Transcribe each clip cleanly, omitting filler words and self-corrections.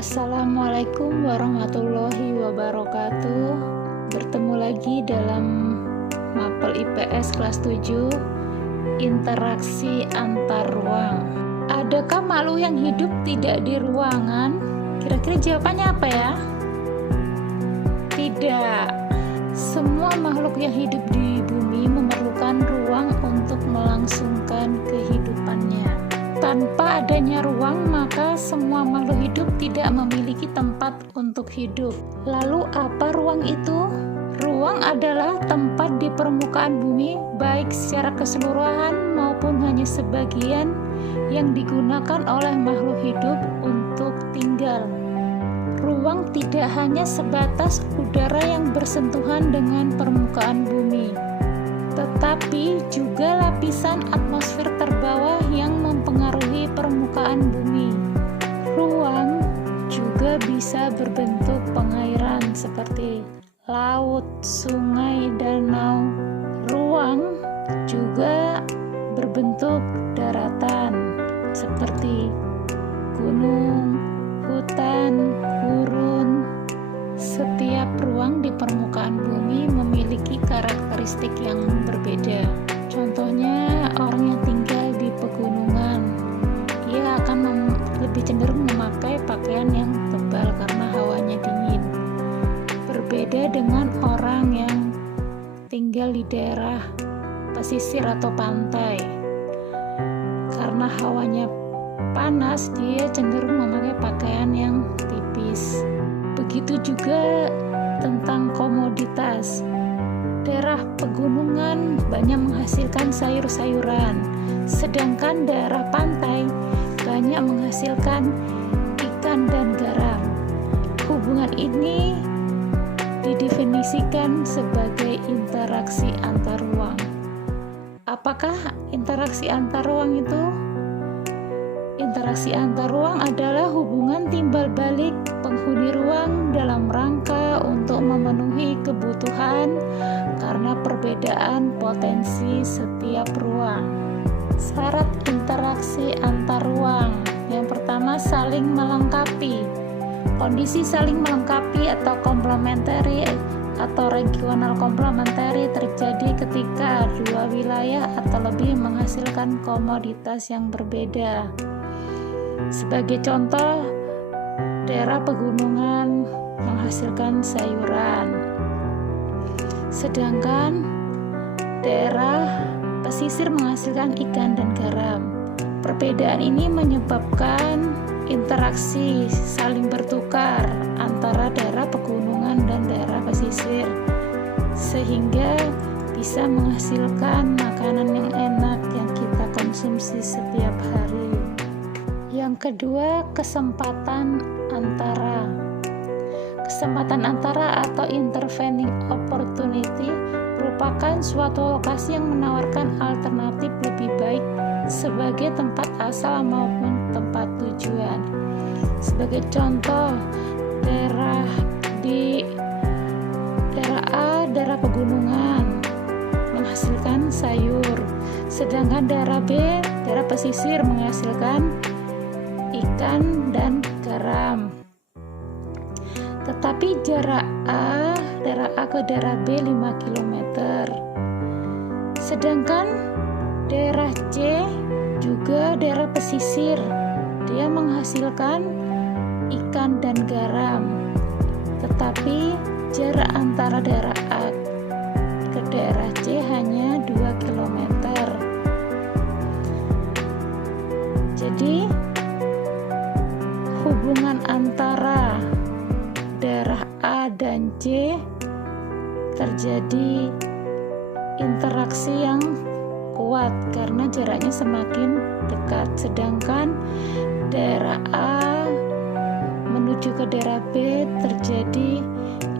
Assalamualaikum warahmatullahi wabarakatuh. Bertemu lagi dalam Mapel IPS kelas 7, interaksi antar ruang. Adakah makhluk yang hidup tidak di ruangan? Kira-kira jawabannya apa ya? Tidak. Semua makhluk yang hidup di bumi memerlukan ruang untuk melangsungkan kehidupannya. Tanpa adanya ruang, maka semua makhluk hidup tidak memiliki tempat untuk hidup. Lalu apa ruang itu? Ruang adalah tempat di permukaan bumi, baik secara keseluruhan maupun hanya sebagian, yang digunakan oleh makhluk hidup untuk tinggal. Ruang tidak hanya sebatas udara yang bersentuhan dengan permukaan bumi, tetapi juga lapisan atmosfer terbawah yang mempengaruhi permukaan bumi. Ruang juga bisa berbentuk pengairan seperti laut, sungai, danau. Ruang juga berbentuk daratan seperti gunung, hutan, gurun. Setiap ruang di permukaan bumi memiliki karakteristik yang berbeda. Contohnya, orang yang tinggal di pegunungan, ia akan lebih cenderung memakai pakaian yang tebal karena hawanya dingin. Berbeda dengan orang yang tinggal di daerah pesisir atau pantai. Karena hawanya panas, dia cenderung memakai pakaian yang tipis. Begitu juga tentang komoditas. Daerah pegunungan banyak menghasilkan sayur-sayuran, sedangkan daerah pantai banyak menghasilkan ikan dan garam. Hubungan ini didefinisikan sebagai interaksi antar ruang. Apakah interaksi antar ruang itu? Interaksi antar ruang adalah hubungan timbal balik penghuni ruang dalam rangka untuk memenuhi kebutuhan karena perbedaan potensi setiap ruang. Syarat interaksi antar ruang. Yang pertama, saling melengkapi. Kondisi saling melengkapi atau komplementari atau regional komplementari terjadi ketika dua wilayah atau lebih menghasilkan komoditas yang berbeda. Sebagai contoh, daerah pegunungan menghasilkan sayuran, sedangkan daerah pesisir menghasilkan ikan dan garam. Perbedaan ini menyebabkan interaksi saling bertukar antara daerah pegunungan dan daerah pesisir, sehingga bisa menghasilkan makanan yang enak yang kita konsumsi setiap hari. Yang kedua, kesempatan antara. Kesempatan antara atau intervening opportunity merupakan suatu lokasi yang menawarkan alternatif lebih baik sebagai tempat asal maupun tempat tujuan. Sebagai contoh, daerah A, daerah pegunungan menghasilkan sayur, sedangkan daerah B, daerah pesisir menghasilkan ikan dan garam. Tetapi jarak daerah A ke daerah B 5 km. Sedangkan daerah C juga daerah pesisir, dia menghasilkan ikan dan garam. Tetapi jarak antara daerah A ke daerah C hanya 2 km. Jadi hubungan antara daerah A dan C terjadi interaksi yang kuat karena jaraknya semakin dekat, sedangkan daerah A menuju ke daerah B terjadi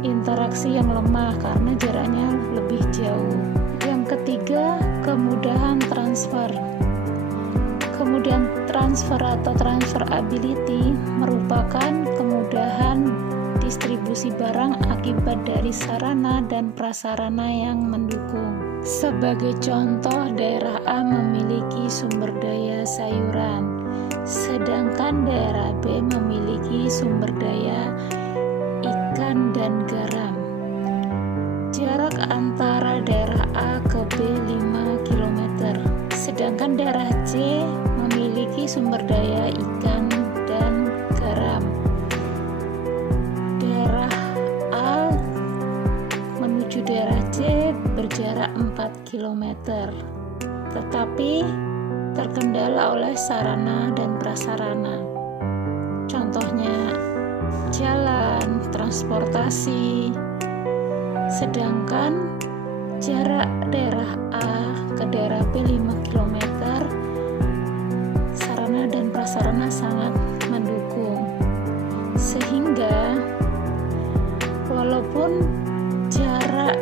interaksi yang lemah karena jaraknya lebih jauh. Yang ketiga, kemudahan transfer. Kemudian transfer atau transferability merupakan kemudahan distribusi barang akibat dari sarana dan prasarana yang mendukung. Sebagai contoh, daerah A memiliki sumber daya sayuran, sedangkan daerah B memiliki sumber daya ikan dan garam. Jarak antara daerah A ke B 5 km, sedangkan daerah C memiliki sumber daya ikan dan garam. Daerah A menuju daerah C berjarak 4 km, tetapi terkendala oleh sarana dan prasarana. Contohnya jalan, transportasi. Sedangkan jarak daerah A ke daerah B 5 km, sarana dan prasarana sangat mendukung. Sehingga walaupun jarak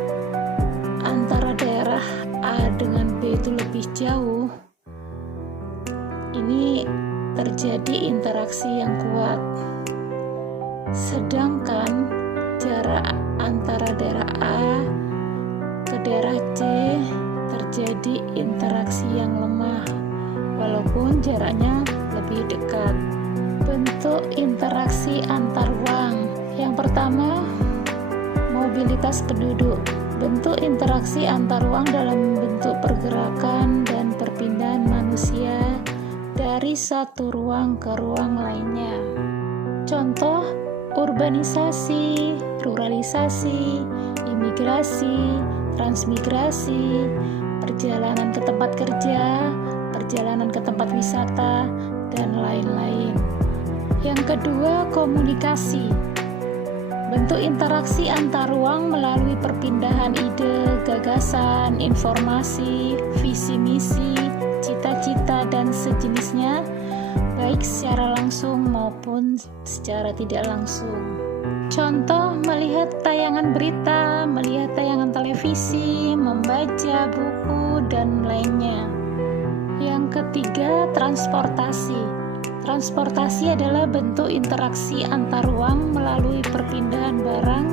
antara daerah A dengan B itu lebih jauh, ini terjadi interaksi yang kuat. Sedangkan jarak antara daerah A ke daerah C terjadi interaksi yang lemah, walaupun jaraknya lebih dekat. Bentuk interaksi antar ruang. Yang pertama, mobilitas penduduk. Bentuk interaksi antar ruang dalam bentuk pergerakan dan perpindahan manusia dari satu ruang ke ruang lainnya. Contoh, urbanisasi, ruralisasi, imigrasi, transmigrasi, perjalanan ke tempat kerja, perjalanan ke tempat wisata, dan lain-lain. Yang kedua, komunikasi. Bentuk interaksi antar ruang melalui perpindahan ide, gagasan, informasi, visi misi, cita-cita, dan sejenisnya, baik secara langsung maupun secara tidak langsung. Contoh, melihat tayangan berita, melihat tayangan televisi, membaca buku, dan lainnya. Yang ketiga, transportasi. Transportasi adalah bentuk interaksi antar ruang melalui perpindahan barang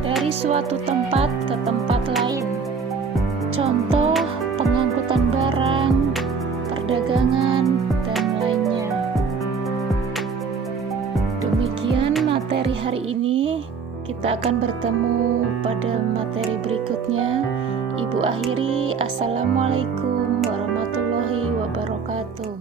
dari suatu tempat ke tempat lain. Contoh, pengangkutan barang, perdagangan, dan lainnya. Demikian materi hari ini. Kita akan bertemu pada materi berikutnya. Ibu akhiri, Assalamualaikum warahmatullahi wabarakatuh.